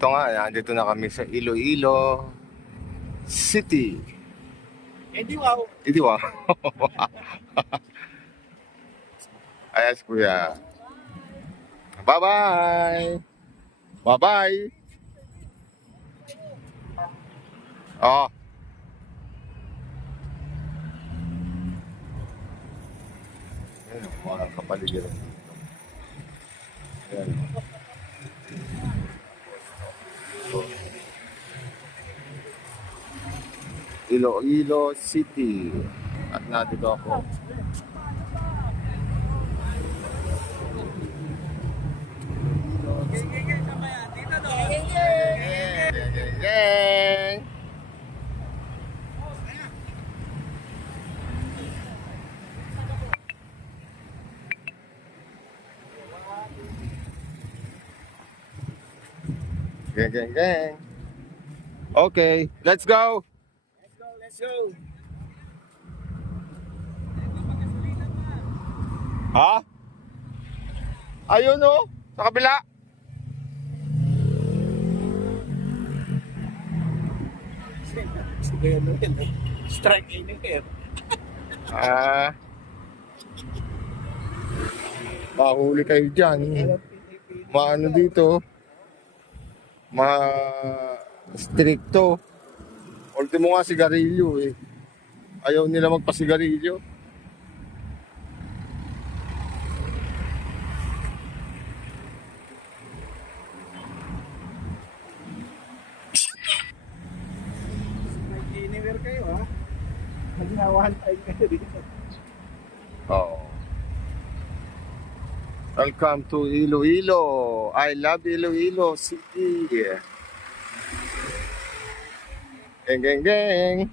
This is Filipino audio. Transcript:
Ito nga, andito na kami sa Iloilo City. Hindi wow. Hindi ba? Ayos kuya. Bye-bye! Bye-bye! Oh. Ayan, mga kapaligiran dito. Ayan. Iloilo City. At nandito ako. Gang! Gang, gang, gang. Okay, let's go. Let's go. Ha? Ayun oh, sa kabila. Strike in here. Ah, mahuli kayo dyan. Maano dito? Ma-stricto. Ultimo nga sigarilyo eh. Ayaw nila magpasigarilyo. Anywhere kayo ha? Magnawahan tayo kayo dito. Oh. Welcome to Iloilo. I love Iloilo City. Geng, geng, geng.